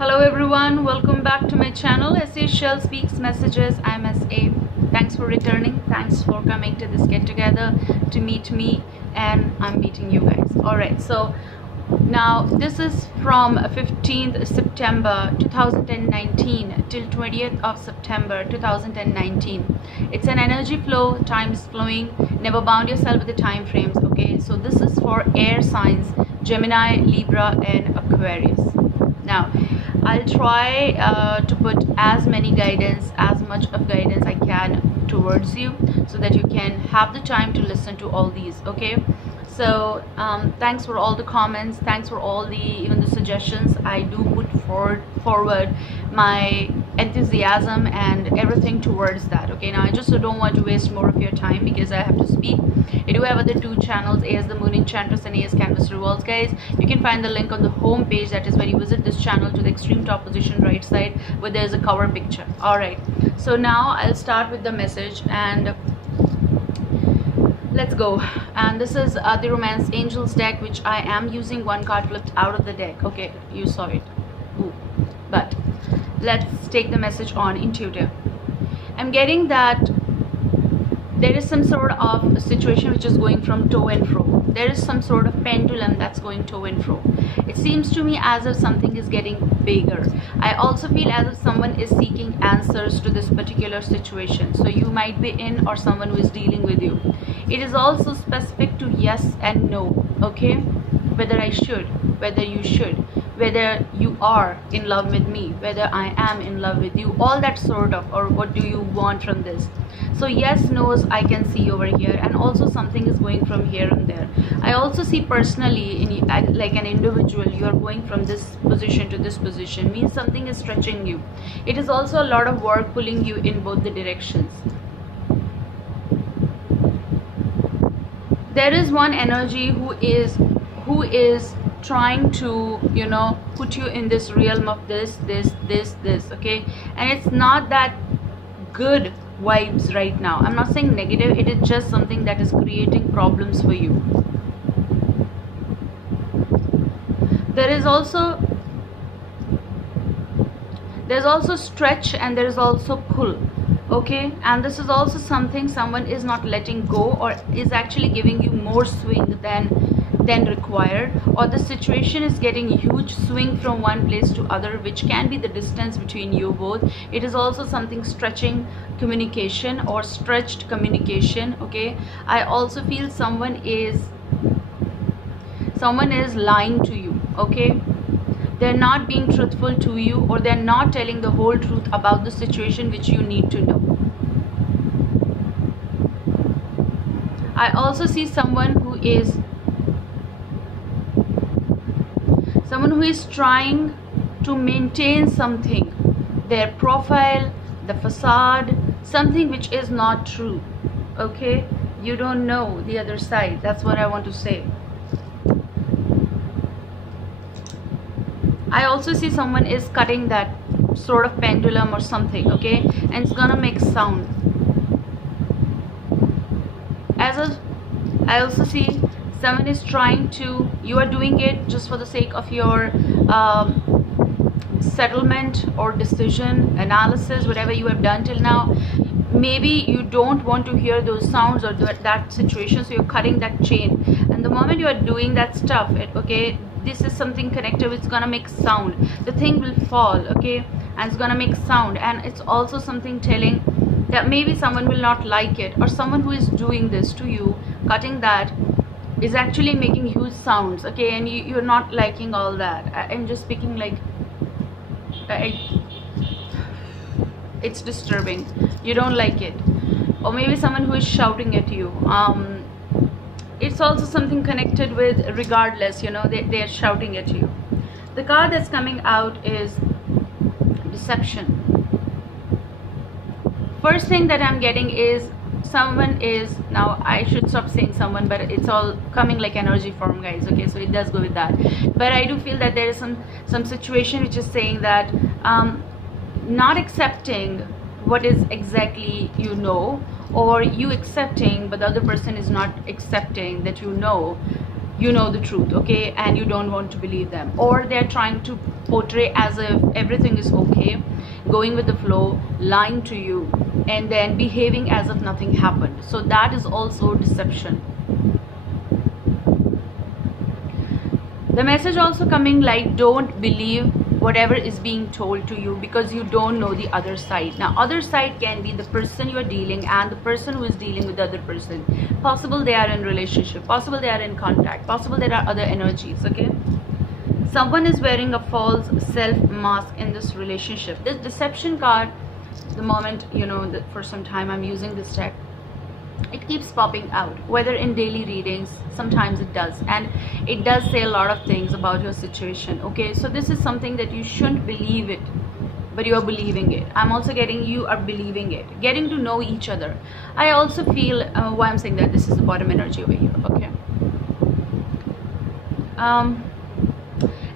Hello everyone, welcome back to my channel Sashell Speaks Messages. I'm SA. Thanks for returning. Thanks for coming to this get together to meet me, and I'm meeting you guys. Alright, so now this is from 15th September 2019 till 20th of September 2019. It's an energy flow, time is flowing. Never bound yourself with the time frames. Okay, so this is for air signs: Gemini, Libra and Aquarius. Now I'll try to put as many guidance, as much of guidance I can towards you, so that you can have the time to listen to all these. Okay, so thanks for all the comments, thanks for all the even the suggestions. I do put forward my enthusiasm and everything towards that. Okay, now I just don't want to waste more of your time because I have to speak. I do have other two channels, A as the Moon Enchantress and A as Canvas Revolves. Guys, you can find the link on the home page. That is when you visit this channel, to the extreme top position right side where there is a cover picture. All right, so now I'll start with the message and let's go. And this is the Romance Angels deck, which I am using. One card flipped out of the deck. Okay, you saw it. Ooh. But let's take the message on intuitive. I'm getting that there is some sort of a situation which is going from to and fro. There is some sort of pendulum that's going to and fro. It seems to me as if something is getting bigger. I also feel as if someone is seeking answers to this particular situation. So you might be in, or someone who is dealing with you. It is also specific to yes and no. Okay, whether I should, whether you should, whether you are in love with me, whether I am in love with you, all that sort of, or what do you want from this. So yes, no's I can see over here, and also something is going from here and there. I also see personally in like an individual, you are going from this position to this position, means something is stretching you. It is also a lot of work pulling you in both the directions. There is one energy who is trying to, you know, put you in this realm of this, okay, and it's not that good vibes right now. I'm not saying negative, it is just something that is creating problems for you. There's also stretch and there is also pull. Okay, and this is also something someone is not letting go, or is actually giving you more swing than required, or the situation is getting huge swing from one place to other, which can be the distance between you both. It is also something stretching communication or stretched communication. Okay, I also feel someone is lying to you. Okay, they're not being truthful to you, or they're not telling the whole truth about the situation which you need to know. I also see someone who is trying to maintain something, their profile, the facade, something which is not true. Okay, you don't know the other side. That's what I want to say. I also see someone is cutting that sort of pendulum or something. Okay, and it's gonna make sound. I also see someone is trying to, you are doing it just for the sake of your settlement or decision analysis, whatever you have done till now. Maybe you don't want to hear those sounds or that situation, so you're cutting that chain, and the moment you are doing that stuff, okay, this is something connected, it's gonna make sound, the thing will fall. Okay, and it's gonna make sound, and it's also something telling that maybe someone will not like it, or someone who is doing this to you, cutting that, is actually making huge sounds. Okay, and you're not liking all that. I'm just speaking like it's disturbing, you don't like it. Or maybe someone who is shouting at you. It's also something connected with regardless, you know, they're shouting at you. The card that's coming out is deception. First thing that I'm getting is someone is, now I should stop saying someone, but it's all coming like energy form, guys. Okay, so it does go with that, but I do feel that there is some situation which is saying that not accepting what is exactly, you know, or you accepting but the other person is not accepting that, you know, you know the truth, okay, and you don't want to believe them, or they're trying to portray as if everything is okay, going with the flow, lying to you, and then behaving as if nothing happened. So that is also deception. The message also coming like, don't believe whatever is being told to you, because you don't know the other side. Now other side can be the person you are dealing and the person who is dealing with the other person. Possible they are in relationship, possible they are in contact, possible there are other energies, okay. Someone is wearing a false self mask in this relationship. This deception card, the moment, you know, that for some time I'm using this deck, it keeps popping out, whether in daily readings, sometimes it does, and it does say a lot of things about your situation, okay. So this is something that you shouldn't believe it, but you are believing it. I'm also getting you are believing it, getting to know each other. I also feel why I'm saying that this is the bottom energy over here, okay.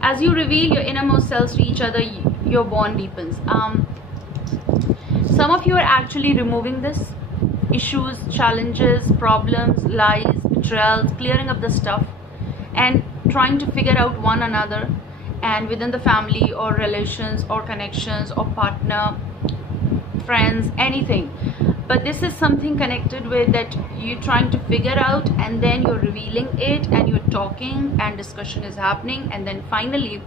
As you reveal your innermost selves to each other, your bond deepens. Some of you are actually removing this issues, challenges, problems, lies, betrayals, clearing up the stuff and trying to figure out one another, and within the family or relations or connections or partner, friends, anything. But this is something connected with that you're trying to figure out, and then you're revealing it and you're talking and discussion is happening, and then finally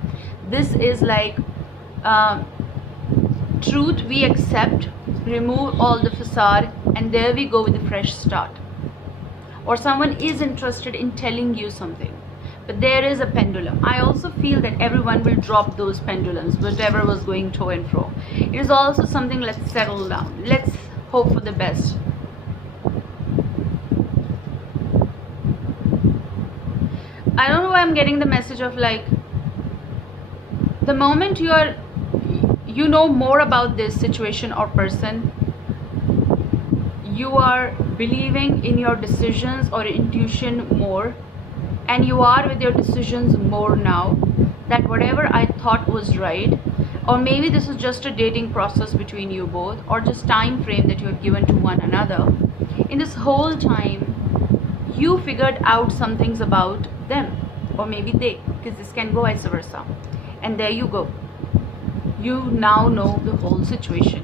this is like truth we accept, remove all the facade, and there we go with a fresh start. Or someone is interested in telling you something, but there is a pendulum. I also feel that everyone will drop those pendulums, whatever was going to and fro. It is also something, let's settle down, let's hope for the best. I don't know why I'm getting the message of like, the moment you know more about this situation or person, you are believing in your decisions or intuition more, and you are with your decisions more now, that whatever I thought was right, or maybe this is just a dating process between you both, or just time frame that you have given to one another. In this whole time you figured out some things about them, or maybe they, because this can go vice versa, and there you go, you now know the whole situation.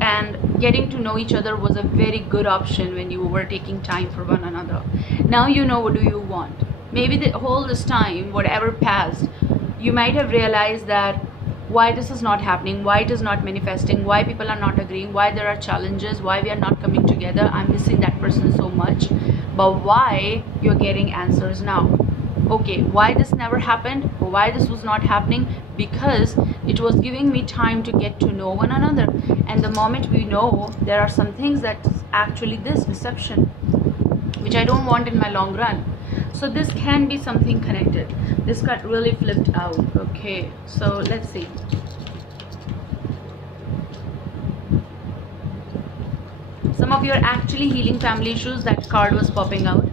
And getting to know each other was a very good option when you were taking time for one another. Now you know what do you want. Maybe the whole this time, whatever passed, you might have realized that why this is not happening, why it is not manifesting, why people are not agreeing, why there are challenges, why we are not coming together, I'm missing that person so much. But why you're getting answers now. Okay, why this never happened, or why this was not happening? Because it was giving me time to get to know one another, and the moment we know, there are some things that's actually this deception, which I don't want in my long run. So this can be something connected. This got really flipped out. Okay, so let's see. Some of you are actually healing family issues. That card was popping out,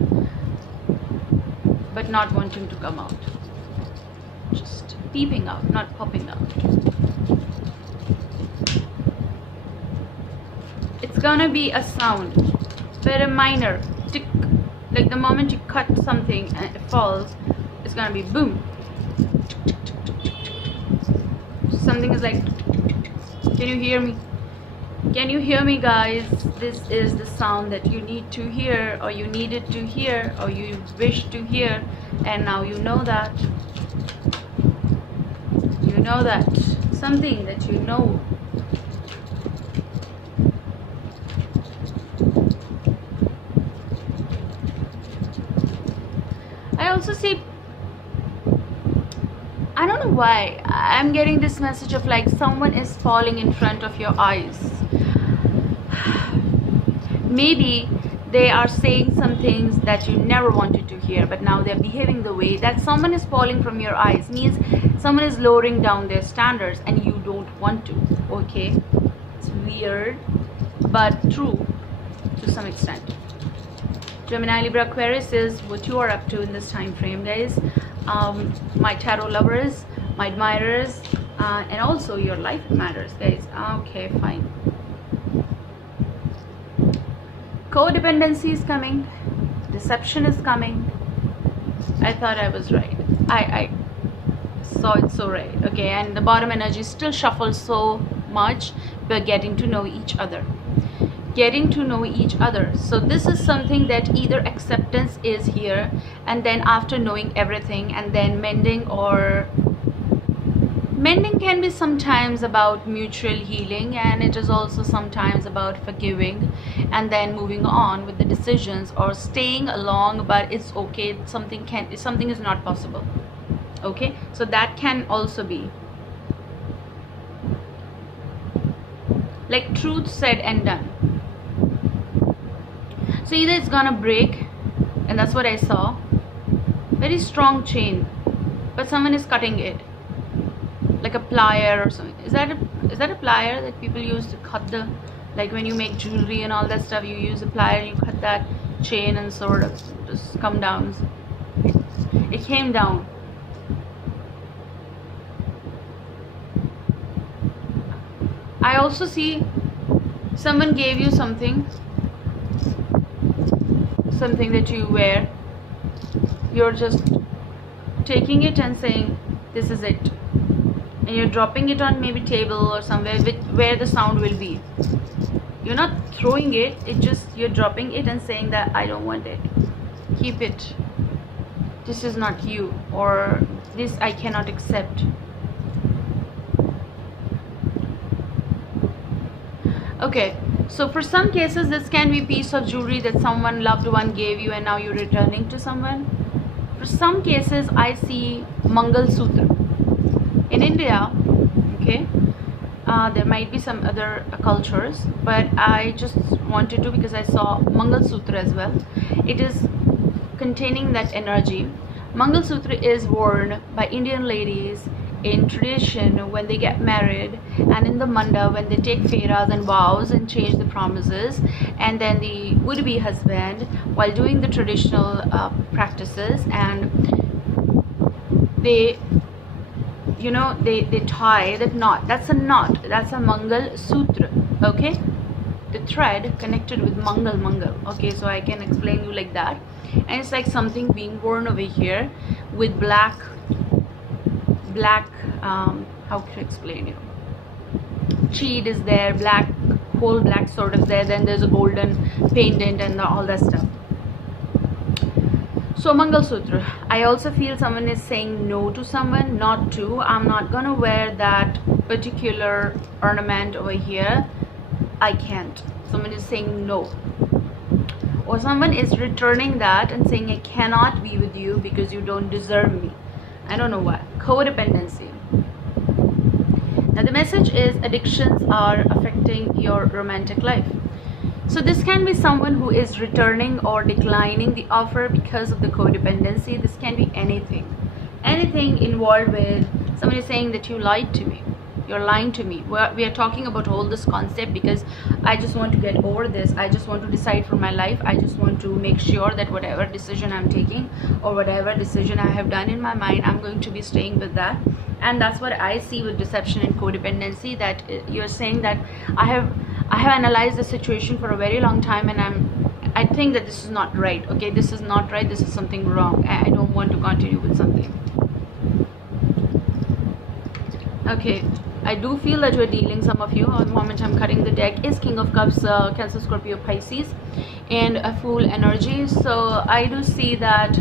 but not wanting to come out, just peeping out, not popping out. It's gonna be a sound, very minor, tick, like the moment you cut something and it falls, it's gonna be boom. Something is like, can you hear me? Can you hear me, guys? This is the sound that you need to hear, or you needed to hear, or you wish to hear, and now you know that. You know that. Something that you know. I also see, I don't know why, I'm getting this message of like someone is falling in front of your eyes. Maybe they are saying some things that you never wanted to hear, but now they're behaving the way that someone is falling from your eyes. Means someone is lowering down their standards and you don't want to. Okay, it's weird but true to some extent. Gemini, Libra, Aquarius is what you are up to in this time frame, guys. My tarot lovers, my admirers, and also your life matters, guys. Okay, fine. Codependency is coming, deception is coming, I thought I was right. I saw it so right. Okay, and the bottom energy still shuffles so much. We're getting to know each other. Getting to know each other. So this is something that either acceptance is here, and then after knowing everything, and then mending, or mending can be sometimes about mutual healing, and it is also sometimes about forgiving and then moving on with the decisions, or staying along, but it's okay, something is not possible. Okay, so that can also be like truth said and done. So either it's gonna break, and that's what I saw, very strong chain, but someone is cutting it like a plier or something. Is that a plier that people use to cut the, like when you make jewelry and all that stuff, you use a plier and you cut that chain and sort of just come down. It came down. I also see someone gave you something that you wear. You're just taking it and saying this is it, and you're dropping it on maybe table or somewhere where the sound will be. You're not throwing it, you're dropping it and saying that I don't want it, keep it, this is not you, or this I cannot accept. Okay, so for some cases this can be a piece of jewelry that someone loved one gave you and now you're returning to someone. For some cases I see Mangal Sutra in India. Okay, there might be some other cultures, but I just wanted to, because I saw Mangal Sutra as well. It is containing that energy. Mangal Sutra is worn by Indian ladies in tradition when they get married, and in the manda when they take fairas and vows and change the promises, and then the would-be husband, while doing the traditional practices, and they tie that knot. That's a knot, that's a Mangal Sutra. Okay, the thread connected with Mangal. Okay, so I can explain you like that. And it's like something being worn over here with black how to explain you, cheat is there, black, whole black sort of there, then there's a golden pendant and all that stuff. So Mangal Sutra, I also feel someone is saying no to someone, not to, I'm not gonna wear that particular ornament over here, I can't. Someone is saying no, or someone is returning that and saying I cannot be with you because you don't deserve me. I don't know what. Codependency. Now the message is addictions are affecting your romantic life. So this can be someone who is returning or declining the offer because of the codependency. This can be anything involved with somebody saying that you lied to me, you're lying to me. We are talking about all this concept because I just want to get over this. I just want to decide for my life. I just want to make sure that whatever decision I'm taking or whatever decision I have done in my mind, I'm going to be staying with that. And that's what I see with deception and codependency, that you're saying that I have analyzed the situation for a very long time, and I think that this is not right. Okay, this is not right, this is something wrong. I don't want to continue with something. Okay, I do feel that you're dealing, some of you, at the moment I'm cutting the deck, is King of Cups, Cancer, Scorpio, Pisces, and a Fool energy. So I do see that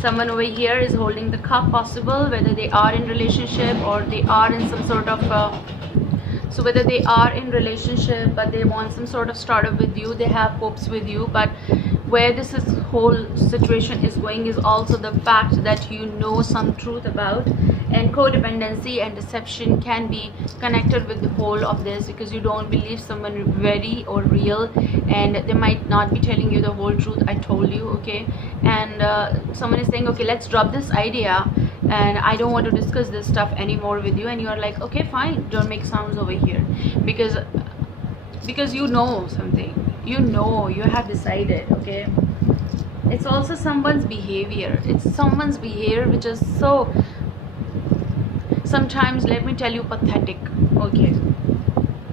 someone over here is holding the cup, possible, whether they are in relationship or they are in some sort of so whether they are in relationship but they want some sort of startup with you, they have hopes with you, but where this whole situation is going is also the fact that you know some truth about, and codependency and deception can be connected with the whole of this, because you don't believe someone very or real, and they might not be telling you the whole truth. I told you, okay, and someone is saying, okay, let's drop this idea and I don't want to discuss this stuff anymore with you, and you're like, okay, fine, don't make sounds over here, because you know something, you have decided. Okay, it's also someone's behavior, which is so, sometimes, let me tell you, pathetic. Okay,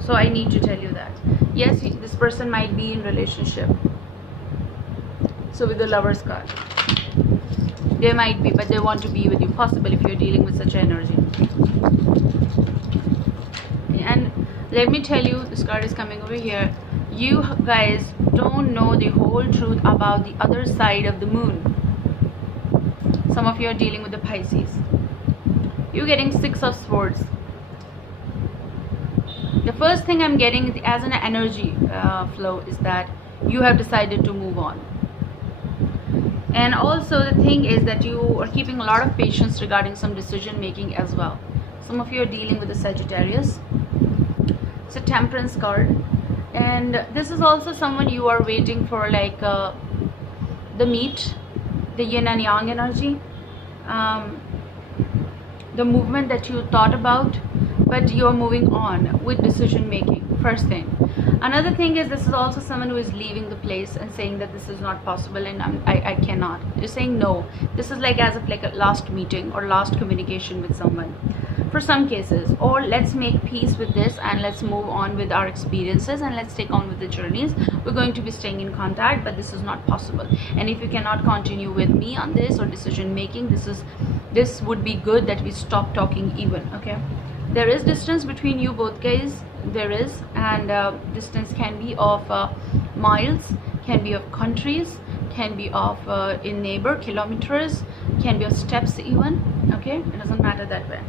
so I need to tell you that yes, this person might be in relationship. So with the Lover's card, They might be, but they want to be with you. Possible if you're dealing with such energy. And let me tell you, this card is coming over here. You guys don't know the whole truth about the other side of the moon. Some of you are dealing with the Pisces. You're getting 6 of Swords. The first thing I'm getting as an energy flow is that you have decided to move on. And also the thing is that you are keeping a lot of patience regarding some decision making as well. Some of you are dealing with the Sagittarius. It's a Temperance card. And this is also someone you are waiting for, like the meet, the yin and yang energy, the movement that you thought about, but you're moving on with decision making. First thing. Another thing is, this is also someone who is leaving the place and saying that this is not possible and I cannot. You're saying no. This is like as if like a last meeting or last communication with someone for some cases. Or let's make peace with this and let's move on with our experiences and let's take on with the journeys. We're going to be staying in contact, but this is not possible. And if you cannot continue with me on this or decision making, this would be good that we stop talking even. Okay, there is distance between you both guys. There is, and distance can be of miles, can be of countries, can be of in neighbor kilometers, can be of steps even. Okay, it doesn't matter that way.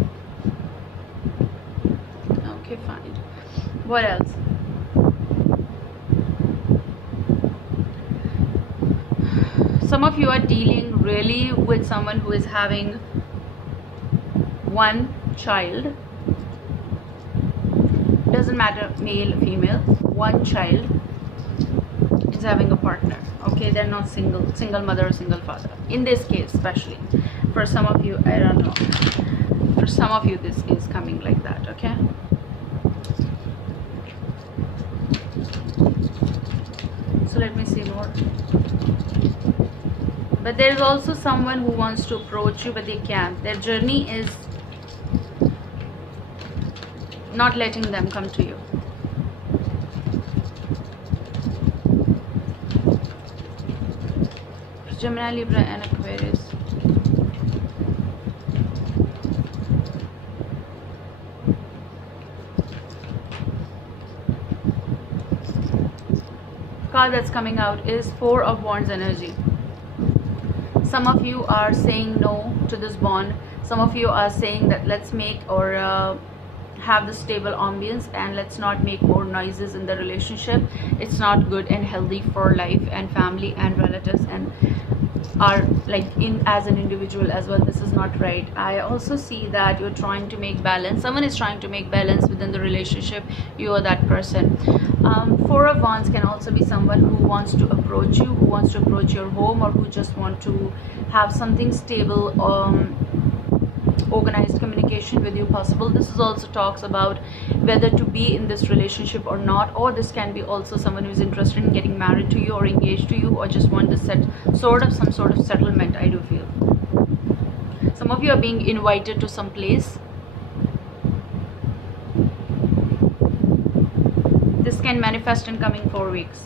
Okay, fine. What else? Some of you are dealing really with someone who is having one child. Doesn't matter male female, one child is having a partner. Okay, they're not single mother or single father in this case. Especially for some of you, I don't know, for some of you this is coming like that. Okay, so let me see more. But there is also someone who wants to approach you, but they can't. Their journey is not letting them come to you. Gemini, Libra and Aquarius. Card that's coming out is 4 of Wands energy. Some of you are saying no to this bond. Some of you are saying that let's make or have the stable ambience and let's not make more noises in the relationship. It's not good and healthy for life and family and relatives and are like in as an individual as well. This is not right. I also see that you're trying to make balance. Someone is trying to make balance within the relationship. You are that person. 4 of Wands can also be someone who wants to approach you, who wants to approach your home, or who just want to have something stable, organized communication with you possible. This is also talks about whether to be in this relationship or not, or this can be also someone who is interested in getting married to you or engaged to you, or just want to set some sort of settlement. I do feel some of you are being invited to some place. This can manifest in coming 4 weeks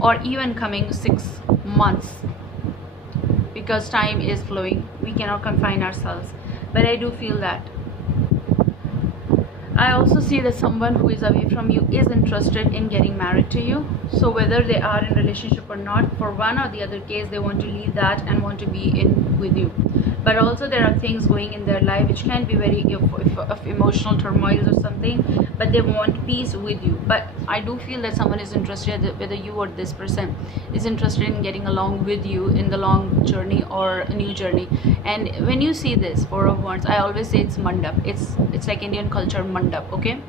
or even coming 6 months, because time is flowing. We cannot confine ourselves. But I do feel that. I also see that someone who is away from you is interested in getting married to you. So whether they are in a relationship or not, for one or the other case, they want to leave that and want to be in with you. But also there are things going in their life which can be very of emotional turmoil or something, but they want peace with you. But I do feel that someone is interested, whether you or this person is interested in getting along with you in the long journey or a new journey. And when you see this 4 of Wands, I always say it's mandap. It's like Indian culture mandap. Okay,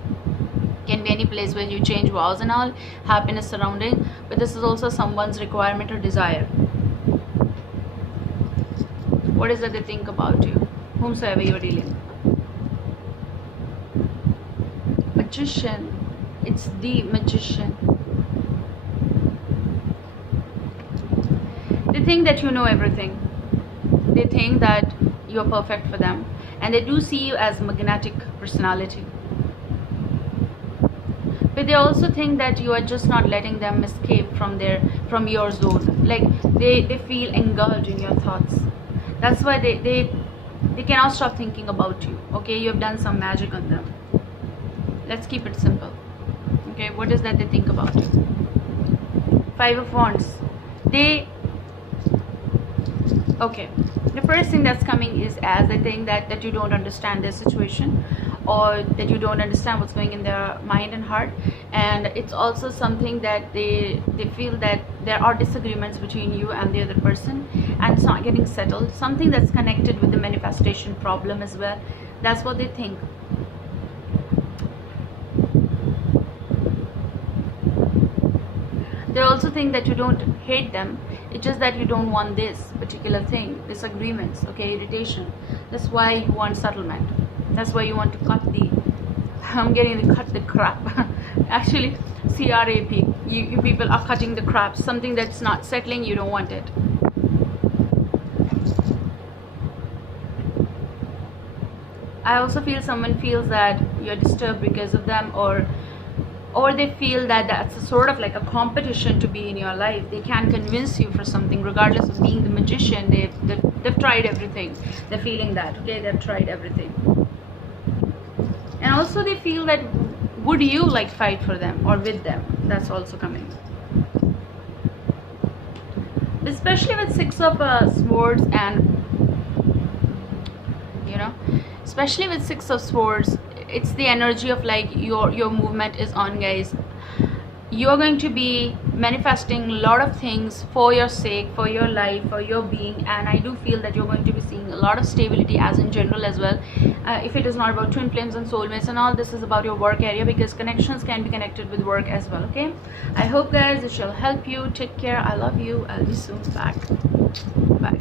can be any place where you change vows and all, happiness surrounding, but this is also someone's requirement or desire. What is that they think about you, whomsoever you're dealing? Magician. It's the Magician. They think that you know everything. They think that you're perfect for them, and they do see you as magnetic personality. But they also think that you are just not letting them escape from your zone. Like they feel engulfed in your thoughts. That's why they cannot stop thinking about you. Okay, you have done some magic on them. Let's keep it simple. Okay, what is that they think about you? 5 of Wands. Okay, the first thing that's coming is as they think that you don't understand their situation, or that you don't understand what's going in their mind and heart. And it's also something that they feel that there are disagreements between you and the other person, and it's not getting settled. Something that's connected with the manifestation problem as well. That's what they think. They also think that you don't hate them. It's just that you don't want this particular thing, disagreements, okay, irritation. That's why you want settlement. That's why you want to cut the, I'm getting the cut the crap. Actually, CRAP. You people are cutting the crap. Something that's not settling, you don't want it. I also feel someone feels that you're disturbed because of them, or they feel that that's a sort of like a competition to be in your life. They can convince you for something, regardless of being the magician. They've tried everything. They're feeling that, okay, they've tried everything. And also they feel that, would you like fight for them or with them? That's also coming. Especially with 6 of Swords, and you know, especially with 6 of Swords, it's the energy of like your movement is on, guys. You're going to be manifesting a lot of things for your sake, for your life, for your being. And I do feel that you're going to be seeing a lot of stability as in general as well. If it is not about twin flames and soulmates and all, this is about your work area, because connections can be connected with work as well. Okay, I hope guys it shall help you. Take care. I love you. I'll be soon back. Bye.